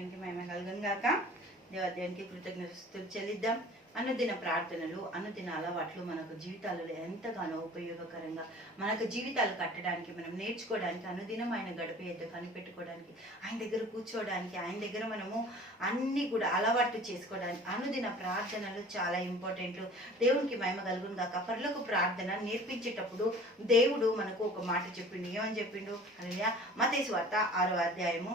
నామానికి మహిమ కలుగును గాక. దేవాదేవునికి కృతజ్ఞతలు చెల్లిద్దాం. అనుదిన ప్రార్థనలు, అనుదిన అలవాట్లు మనకు జీవితాలలో ఎంతగానో ఉపయోగకరంగా, మనకు జీవితాలు కట్టడానికి, మనం నేర్చుకోవడానికి, అనుదినం ఆయన గడిపే ఎద్దు కనిపెట్టుకోవడానికి, ఆయన దగ్గర కూర్చోవడానికి, ఆయన దగ్గర మనము అన్నీ కూడా అలవాట్లు చేసుకోవడానికి అనుదిన ప్రార్థనలు చాలా ఇంపార్టెంట్. దేవునికి మహిమ కలుగును గాక. పరులకు ప్రార్థన నేర్పించేటప్పుడు దేవుడు మనకు ఒక మాట చెప్పిండు. ఏమని చెప్పిండు? హల్లెలూయా. మత్తయి సువార్త 6వ అధ్యాయము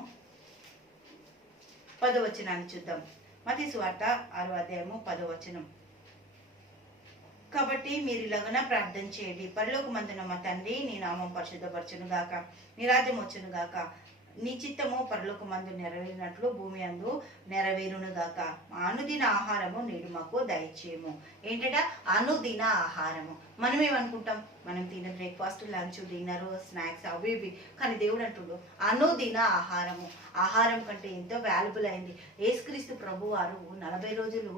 10వ వచనాన్ని చూద్దాం. మత్తయి సువార్త 6వ అధ్యాయము 10వ వచనం. కాబట్టి మీరు ఇలాగన ప్రార్థన చేయండి. పరలోకమందున్న మా తండ్రి, నీ నామం పరిశుద్ధపరచును గాక, నీ రాజ్యం వచ్చును గాక, నీ చిత్తము పరలోకమందు నెరవేరినట్లు భూమి అందు నెరవేరును గాక. అనుదిన ఆహారము నేడు మాకు దయచేయము. ఏంటంటే అనుదిన ఆహారము. మనం ఏమనుకుంటాం? మనం తినే బ్రేక్ఫాస్ట్, లంచ్, డిన్నర్, స్నాక్స్ అవి ఇవి. కానీ దేవుడు అంటుండు అనుదిన ఆహారము. ఆహారం కంటే ఎంతో వాల్యుబుల్ అయింది. యేసుక్రీస్తు ప్రభు వారు 40 రోజులు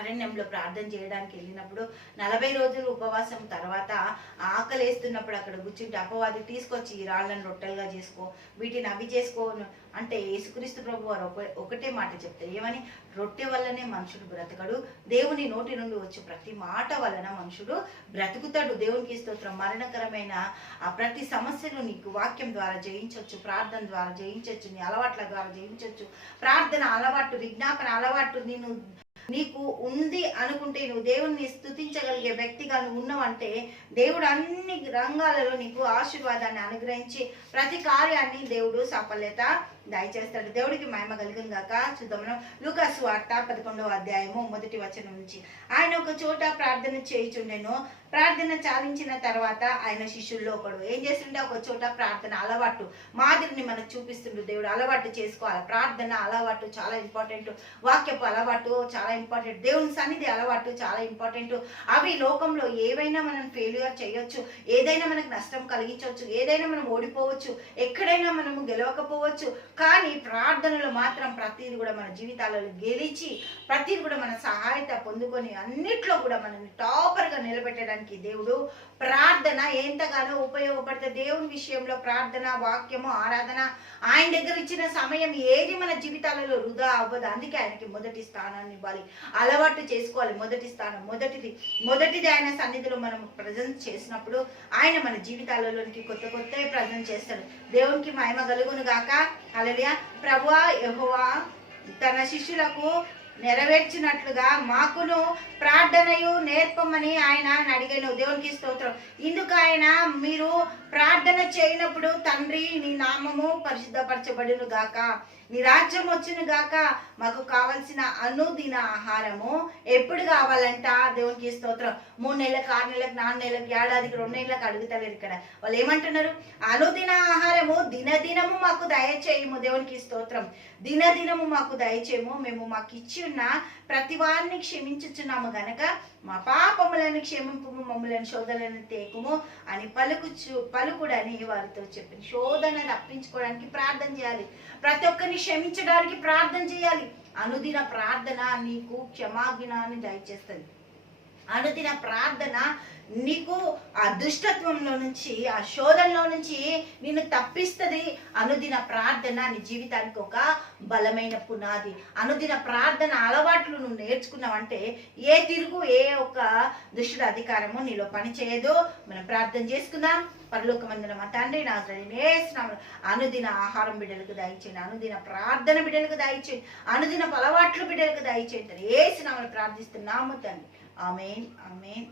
అరణ్యంలో ప్రార్థన చేయడానికి వెళ్ళినప్పుడు 40 రోజులు ఉపవాసం తర్వాత ఆకలేస్తున్నప్పుడు అక్కడ కూర్చుంటే అపవాది తీసుకొచ్చి ఈ రాళ్ళను రొట్టెలుగా చేసుకో, వీటిని అవి చేసుకో అంటే యేసుక్రీస్తు ప్రభు వారు ఒకటే మాట చెప్తారు. ఏమని? రొట్టె వల్లనే మనుషుడు బ్రతకడు, దేవుని నోటి నుండి వచ్చే ప్రతి మాట వలన మనుషుడు బ్రతుకుతాడు. దేవునికి స్తోత్రం. మరణకరమైన ఆ ప్రతి సమస్యను నీకు వాక్యం ద్వారా జయించవచ్చు, ప్రార్థన ద్వారా జయించవచ్చు, నీ అలవాట్ల ద్వారా జయించవచ్చు. ప్రార్థన అలవాటు, విజ్ఞాపన అలవాటు నీకు ఉంది అనుకుంటే, నువ్వు దేవుణ్ణి స్తుతించగలిగే వ్యక్తిగా నువ్వు ఉన్నావంటే, దేవుడు అన్ని రంగాలలో నీకు ఆశీర్వాదాన్ని అనుగ్రహించి ప్రతి కార్యాన్ని దేవుడు సఫలత దయచేస్తాడు. దేవుడికి మహిమ కలుగును గాక. చూద్దాం. లూకా సువార్త 11వ అధ్యాయము 1వ వచనం నుంచి. ఆయన ఒక చోట ప్రార్థన చేయుచుండెను. ప్రార్థన చాలించిన తర్వాత ఆయన శిష్యుల్లో ఒకడు ఏం చేస్తుండే? ఒక చోట ప్రార్థన అలవాటు మాదిరిని మనకు చూపిస్తుండు. దేవుడు అలవాటు చేసుకోవాలి. ప్రార్థన అలవాటు చాలా ఇంపార్టెంట్. వాక్యపు అలవాటు చాలా ఇంపార్టెంట్. దేవుని సన్నిధి అలవాటు చాలా ఇంపార్టెంట్. అవి లోకంలో ఏవైనా మనం ఫెయిల్యూర్ చేయొచ్చు, ఏదైనా మనకు నష్టం కలిగించవచ్చు, ఏదైనా మనం ఓడిపోవచ్చు, ఎక్కడైనా మనము గెలవకపోవచ్చు. కానీ ప్రార్థనలు మాత్రం ప్రతిదీ కూడా మన జీవితాలలో గెలిచి, ప్రతిదీ కూడా మన సహాయత పొందుకొని అన్నిట్లో కూడా మనల్ని టాపర్గా నిలబెట్టడానికి దేవుడు ప్రార్థన ఎంతగానో ఉపయోగపడుతుంది. దేవుని విషయంలో ప్రార్థన, వాక్యము, ఆరాధన, ఆయన దగ్గర ఇచ్చిన సమయం ఏది మన జీవితాలలో వృధా అవ్వదు. అందుకే ఆయనకి మొదటి స్థానాన్ని ఇవ్వాలి, అలవాటు చేసుకోవాలి. మొదటి స్థానం మొదటిది ఆయన సన్నిధిలో మనం ప్రజెంట్ చేసినప్పుడు ఆయన మన జీవితాలలోనికి కొత్త ప్రజెంట్ చేస్తాడు. దేవునికి మహిమ కలుగును గాక. హల్లెలూయా. ప్రభువా యెహోవా తన శిష్యులకు నెరవేర్చినట్లుగా మాకును ప్రార్థనయు నేర్పమని ఆయన అడిగాను. దేవునికి స్తోత్రం. ఇందుకు ఆయన, మీరు ప్రార్థన చేయనప్పుడు తండ్రి నీ నామము పరిశుద్ధపరచబడును గాక, నీ రాజ్యం వచ్చును గాక, మాకు కావలసిన అనుదిన ఆహారము ఎప్పుడు కావాలంట. దేవునికి స్తోత్రం. 3 నెలలకు, 6 నెలలకు, 4 నెలలకు, ఏడాదికి, 2 నెలలకు అడుగుతలేరు. ఇక్కడ వాళ్ళు ఏమంటున్నారు? అనుదిన ఆహారము దినదినము మాకు దయచేయము. దేవునికి స్తోత్రం. దినదినము మాకు దయచేయము. మేము మాకు ఇచ్చి ఉన్న ప్రతి వారిని క్షమించుచున్నాము గనక మా పాపములను క్షమింపుము, మమ్ములను శోధనలను తేకుము అని పలుకుడని వారితో చెప్పింది. శోధన తప్పించుకోవడానికి ప్రార్థన చేయాలి. ప్రతి ఒక్కరిని క్షమించడానికి ప్రార్థన చేయాలి. అనుదిన ప్రార్థన నీకు క్షమాజ్ఞాన్ని దయచేస్తుంది. అనుదిన ప్రార్థన నీకు ఆ దుష్టత్వంలో నుంచి, ఆ శోధనలో నుంచి నిన్ను తప్పిస్తుంది. అనుదిన ప్రార్థన నీ జీవితానికి ఒక బలమైన పునాది. అనుదిన ప్రార్థన అలవాట్లు నువ్వు నేర్చుకున్నావంటే ఏ ఒక్క దుష్టుల అధికారము నీలో పని చేయదు. మనం ప్రార్థన చేసుకుందాం. పరలోకమందున మా తండ్రి, నాజరేయుని యేసు నామములో అనుదిన ఆహారం బిడ్డలకు దయచేయండి, అనుదిన ప్రార్థన బిడ్డలకు దయచేయండి, అనుదిన అలవాట్లు బిడ్డలకు దయచేయండి. యేసు నామములో ప్రార్థిస్తున్నాము తండ్రి. ఆమేన్, ఆమేన్.